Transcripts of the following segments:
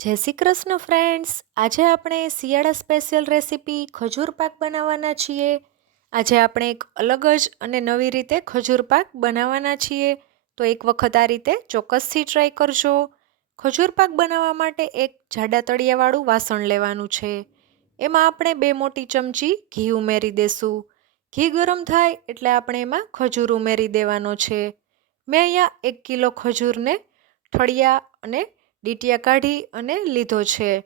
જય શ્રી કૃષ્ણ ફ્રેન્ડ્સ આજે આપણે શિયાળા સ્પેશિયલ રેસીપી ખજૂર પાક બનાવવાના છીએ. આજે આપણે એક અલગ જ અને નવી રીતે ખજૂર પાક બનાવવાના છીએ. તો એક વખત આ રીતે ચોક્કસથી ટ્રાય કરજો. ખજૂર પાક બનાવવા માટે એક જાડા તળિયાવાળું વાસણ લેવાનું છે. એમાં આપણે બે મોટી ચમચી ઘી ઉમેરી દેશું. ઘી ગરમ થાય એટલે આપણે એમાં ખજૂર ઉમેરી દેવાનો છે. મેં અહીંયા એક કિલો ખજૂરને ઠળિયા અને ડીટિયા કાઢી અને લીધો છે.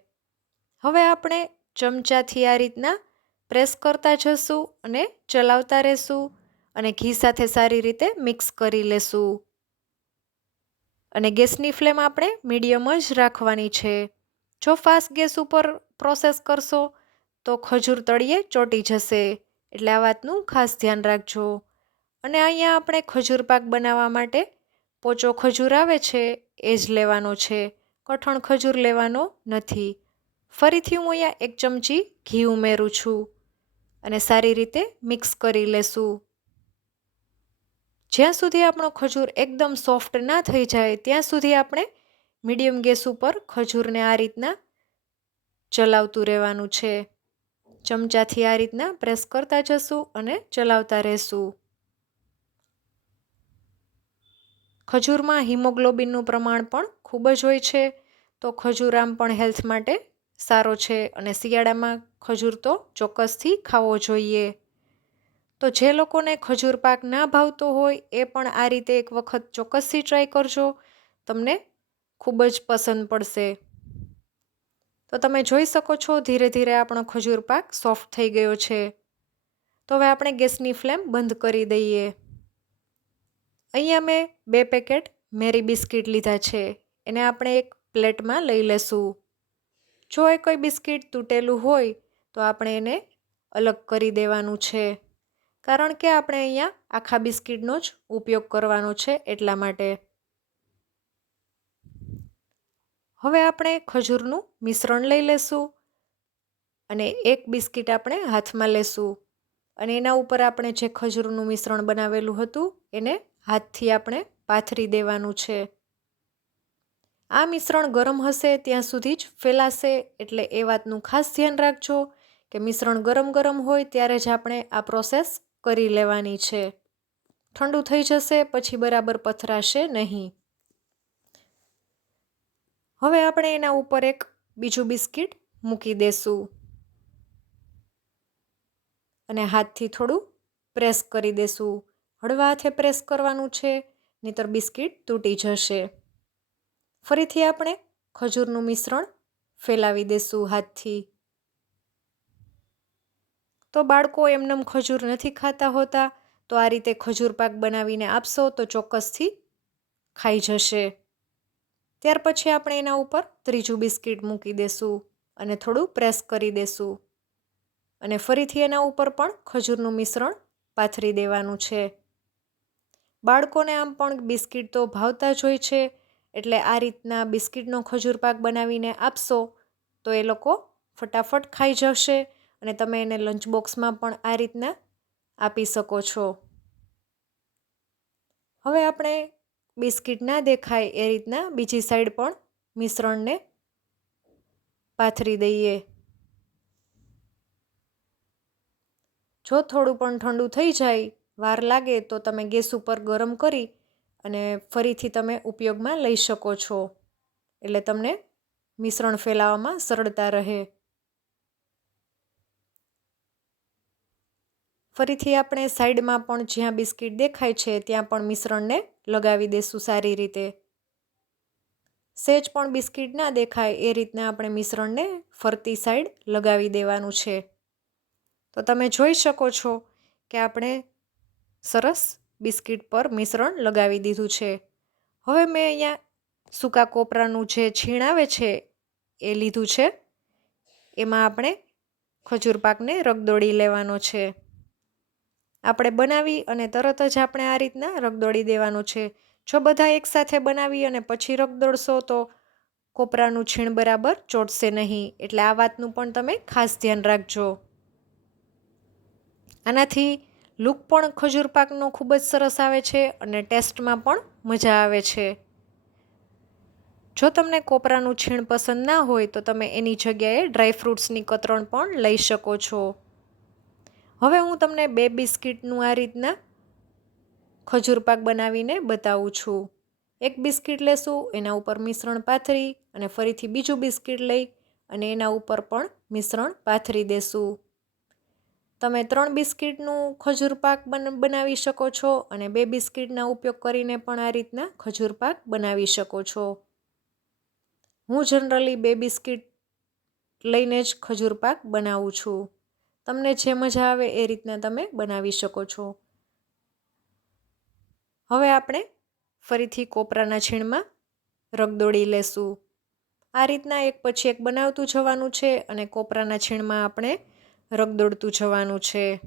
હવે આપણે ચમચાથી આ રીતના પ્રેસ કરતા જશું અને ચલાવતા રહેશું અને ઘી સાથે સારી રીતે મિક્સ કરી લેશું. અને ગેસની ફ્લેમ આપણે મીડિયમ જ રાખવાની છે. જો ફાસ્ટ ગેસ ઉપર પ્રોસેસ કરશો, તો ખજૂર તળીએ ચોટી જશે. એટલે આ વાતનું ખાસ ધ્યાન રાખજો. અને અહીંયા આપણે ખજૂર પાક બનાવવા માટે પોચો ખજૂર આવે છે, એ જ લેવાનો છે. કઠણ ખજૂર લેવાનો નથી. ફરીથી હું અહીંયા એક ચમચી ઘી ઉમેરું છું અને સારી રીતે મિક્સ કરી લેશું. જ્યાં સુધી આપણો ખજૂર એકદમ સોફ્ટ ના થઈ જાય, ત્યાં સુધી આપણે મીડિયમ ગેસ ઉપર ખજૂરને આ રીતના ચલાવતું રહેવાનું છે. ચમચાથી આ રીતના પ્રેસ કરતા જશું અને ચલાવતા રહેશું. ખજૂરમાં હિમોગ્લોબિનનું પ્રમાણ પણ ખૂબ જ હોય છે. તો ખજૂર આમ પણ હેલ્થ માટે સારો છે અને શિયાળામાં ખજૂર તો ચોક્કસથી ખાવો જોઈએ. તો જે લોકોને ખજૂર પાક ના ભાવતો હોય એ પણ આ રીતે એક વખત ચોક્કસથી ટ્રાય કરજો. તમને ખૂબ જ પસંદ પડશે. તો તમે જોઈ શકો છો ધીરે ધીરે આપણો ખજૂર પાક સોફ્ટ થઈ ગયો છે. તો હવે આપણે ગેસની ફ્લેમ બંધ કરી દઈએ. અહીંયા મેં બે પેકેટ મેરી બિસ્કિટ લીધા છે. એને આપણે એક પ્લેટમાં લઈ લેશું. જો એ કોઈ બિસ્કિટ તૂટેલું હોય, તો આપણે એને અલગ કરી દેવાનું છે. કારણ કે આપણે અહીંયા આખા બિસ્કિટનો જ ઉપયોગ કરવાનો છે એટલા માટે. હવે આપણે ખજૂરનું મિશ્રણ લઈ લેશું અને એક બિસ્કિટ આપણે હાથમાં લેશું. અને એના ઉપર આપણે જે ખજૂરનું મિશ્રણ બનાવેલું હતું, એને હાથથી આપણે પાથરી દેવાનું છે. આ મિશ્રણ ગરમ હશે ત્યાં સુધી જ ફેલાશે, એટલે એ વાતનું ખાસ ધ્યાન રાખજો કે મિશ્રણ ગરમ ગરમ હોય ત્યારે જ આપણે આ પ્રોસેસ કરી લેવાની છે. ઠંડુ થઈ જશે, પછી બરાબર પથરાશે નહીં. હવે આપણે એના ઉપર એક બીજું બિસ્કિટ મૂકી દેશું. અને હાથથી થોડું પ્રેસ કરી દેશું. હળવા હાથે પ્રેસ કરવાનું છે, નહીતર બિસ્કિટ તૂટી જશે. ફરીથી આપણે ખજૂરનું મિશ્રણ ફેલાવી દેશું હાથથી. તો બાળકો એમનેમ ખજૂર નથી ખાતા હોતા, તો આ રીતે ખજૂર પાક બનાવીને આપશો તો ચોક્કસથી ખાઈ જશે. ત્યાર પછી આપણે એના ઉપર ત્રીજું બિસ્કિટ મૂકી દેશું અને થોડું પ્રેસ કરી દેશું. અને ફરીથી એના ઉપર પણ ખજૂરનું મિશ્રણ પાથરી દેવાનું છે. બાળકોને આમ પણ બિસ્કિટ તો ભાવતા જ હોય છે. એટલે આ રીતના બિસ્કિટનો ખજૂર પાક બનાવીને આપશો તો એ લોકો ફટાફટ ખાઈ જશે અને તમે એને લંચ બોક્સમાં પણ આ રીતના આપી શકો છો. હવે આપણે બિસ્કિટ ના દેખાય એ રીતના બીજી સાઈડ પણ મિશ્રણને પાથરી દઈએ. જો થોડું પણ ઠંડુ થઈ જાય વાર લાગે તો તમે ગેસ ઉપર ગરમ કરી અને ફરીથી તમે ઉપયોગમાં લઈ શકો છો. એટલે તમને મિશ્રણ ફેલાવવામાં સરળતા રહે. ફરીથી આપણે સાઈડમાં પણ જ્યાં બિસ્કિટ દેખાય છે ત્યાં પણ મિશ્રણને લગાવી દેશું સારી રીતે. સેજ પણ બિસ્કિટ ના દેખાય એ રીતના આપણે મિશ્રણને ફરતી સાઈડ લગાવી દેવાનું છે. તો તમે જોઈ શકો છો કે આપણે સરસ બિસ્કિટ પર મિશ્રણ લગાવી દીધું છે. હવે મેં અહીંયા સૂકા કોપરાનું જે છીણ આવે છે એ લીધું છે. એમાં આપણે ખજૂર પાકને રગદોડી લેવાનો છે. આપણે બનાવી અને તરત જ આપણે આ રીતના રગદોડી દેવાનું છે. જો બધા એકસાથે બનાવી અને પછી રગદોડશો તો કોપરાનું છીણ બરાબર ચોટશે નહીં. એટલે આ વાતનું પણ તમે ખાસ ધ્યાન રાખજો. આનાથી લુક પણ ખજૂર પાકનો ખૂબ જ સરસ આવે છે અને ટેસ્ટમાં પણ મજા આવે છે. જો તમને કોપરાનું છીણ પસંદ ના હોય તો તમે એની જગ્યાએ ડ્રાય ફ્રૂટ્સની કતરણ પણ લઈ શકો છો. હવે હું તમને બે બિસ્કિટનું આ રીતના ખજૂર પાક બનાવીને બતાવું છું. એક બિસ્કિટ લેશું, એના ઉપર મિશ્રણ પાથરી અને ફરીથી બીજું બિસ્કિટ લઈ અને એના ઉપર પણ મિશ્રણ પાથરી દેશું. તમે ત્રણ બિસ્કિટનું ખજૂર પાક બનાવી શકો છો અને બે બિસ્કિટના ઉપયોગ કરીને પણ આ રીતના ખજૂર પાક બનાવી શકો છો. હું જનરલી બે બિસ્કિટ લઈને જ ખજૂર પાક બનાવું છું. તમને જે મજા આવે એ રીતના તમે બનાવી શકો છો. હવે આપણે ફરીથી કોપરાના છીણમાં રગદોડી લેશું. આ રીતના એક પછી એક બનાવતું જવાનું છે અને કોપરાના છીણમાં આપણે રગદોડતું જવાનું છે.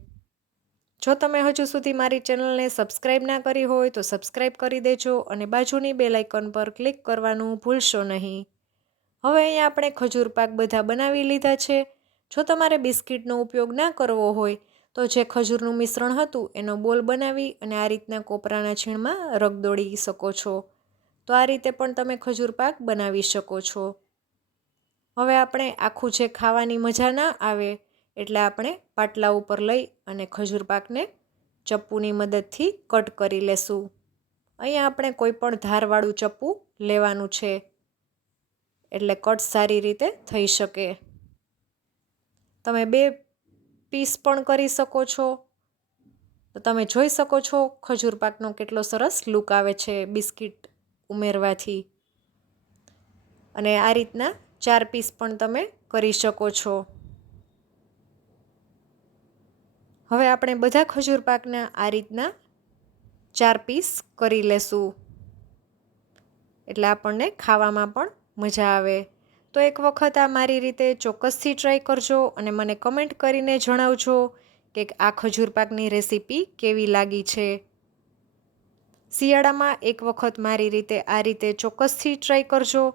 જો તમે હજુ સુધી મારી ચેનલને સબસ્ક્રાઈબ ના કરી હોય તો સબસ્ક્રાઈબ કરી દેજો અને બાજુની બે લાઇકન પર ક્લિક કરવાનું ભૂલશો નહીં. હવે અહીંયા આપણે ખજૂર પાક બધા બનાવી લીધા છે. જો તમારે બિસ્કિટનો ઉપયોગ ના કરવો હોય તો જે ખજૂરનું મિશ્રણ હતું એનો બોલ બનાવી અને આ રીતના કોપરાના છીણમાં રગદોડી શકો છો. તો આ રીતે પણ તમે ખજૂર પાક બનાવી શકો છો. હવે આપણે આખું જે ખાવાની મજા ના આવે એટલે આપણે પાટલા ઉપર લઈ અને ખજૂર પાકને ચપ્પુની મદદથી કટ કરી લેશું. અહીંયા આપણે કોઈ પણ ધારવાળું ચપ્પુ લેવાનું છે. એટલે કટ સારી રીતે થઈ શકે. તમે બે પીસ પણ કરી શકો છો. તો તમે જોઈ શકો છો ખજૂર પાકનો કેટલો સરસ લુક આવે છે બિસ્કિટ ઉમેરવાથી. અને આ રીતના ચાર પીસ પણ તમે કરી શકો છો. હવે આપણે બધા ખજૂર પાકના આ રીતના ચાર પીસ કરી લેશું. એટલે આપણને ખાવામાં પણ મજા આવે. તો એક વખત આ મારી રીતે ચોક્કસથી ટ્રાય કરજો અને મને કમેન્ટ કરીને જણાવજો કે આ ખજૂર પાકની રેસીપી કેવી લાગી છે. શિયાળામાં એક વખત મારી રીતે આ રીતે ચોક્કસથી ટ્રાય કરજો.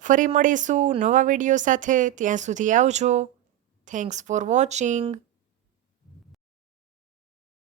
ફરી મળીશું નવા વીડિયો સાથે. ત્યાં સુધી આવજો. Thanks for watching